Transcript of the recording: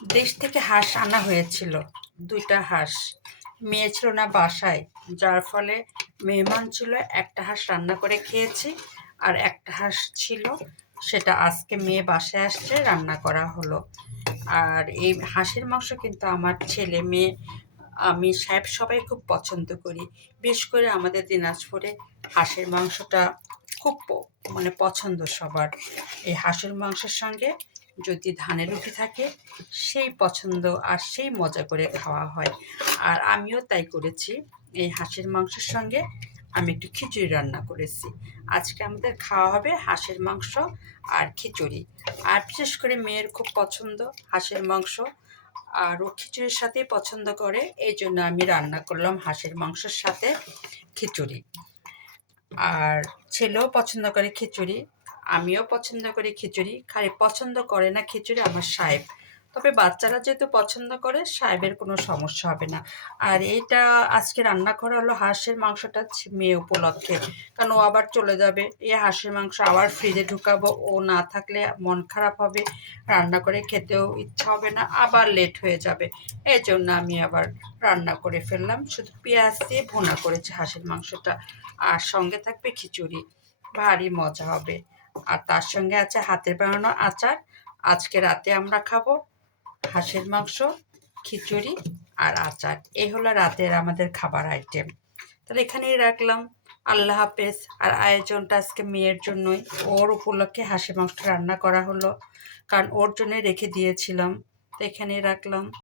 দেশ থেকে হাঁস আনা হয়েছিল, 2টা হাঁস। মেয়ে ছিল না বাসায়, যার ফলে মেহমান ছিল। একটা হাঁস রান্না করে খেয়েছি, আর একটা হাঁস ছিল, সেটা আজকে মেয়ে বাসায় আসছে, রান্না করা হলো। আর এই হাঁসের মাংস কিন্তু আমার ছেলে মেয়ে, আমি সাহেব সবাই খুব পছন্দ করি। বিশেষ করে আমাদের দিনাজপুরে হাঁসের মাংসটা খুব মানে পছন্দ সবার। এই হাঁসের মাংসের সঙ্গে যদি ধানের রুটি থাকে, সেই পছন্দ আর সেই মজা করে খাওয়া হয়। আর আমিও তাই করেছি। এই হাঁসের মাংসের সঙ্গে আমি একটু খিচুড়ি রান্না করেছি। আজকে আমাদের খাওয়া হবে হাঁসের মাংস আর খিচুড়ি। আর বিশেষ করে মেয়ের খুব পছন্দ হাঁসের মাংস, আর ও খিচুড়ির সাথেই পছন্দ করে। এই জন্য আমি রান্না করলাম হাঁসের মাংসের সাথে খিচুড়ি। আর ছেলেও পছন্দ করে খিচুড়ি, আমিও পছন্দ করি খিচুড়ি। খালি পছন্দ করে না খিচুড়ি আমার সাহেব। তবে বাচ্চারা যেহেতু পছন্দ করে, সাহেবের কোনো সমস্যা হবে না। আর এইটা আজকে রান্না করা হলো হাঁসের মাংসটা মেয়ে উপলক্ষে, কারণ ও আবার চলে যাবে। এই হাঁসের মাংস আবার ফ্রিজে ঢুকাবো, ও না থাকলে মন খারাপ হবে, রান্না করে খেতেও ইচ্ছা হবে না, আবার লেট হয়ে যাবে। এই জন্য আমি আবার রান্না করে ফেললাম, শুধু পেঁয়াজ দিয়ে ভুনা করেছি হাঁসের মাংসটা। আর সঙ্গে থাকবে খিচুড়ি, ভারী মজা হবে। আর তার সঙ্গে আছে হাতের বানানো আচার। আজকে রাতে আমরা খাবো হাঁসের মাংস, খিচুড়ি আর আচার। এই হলো রাতের আমাদের খাবার আইটেম। তাহলে এখানেই রাখলাম। আল্লাহ হাফেজ। আর আয়োজনটা আজকে মেয়ের জন্যই, ওর উপলক্ষে হাঁসের মাংসটা রান্না করা হলো, কারণ ওর জন্য রেখে দিয়েছিলাম। তো এখানেই রাখলাম।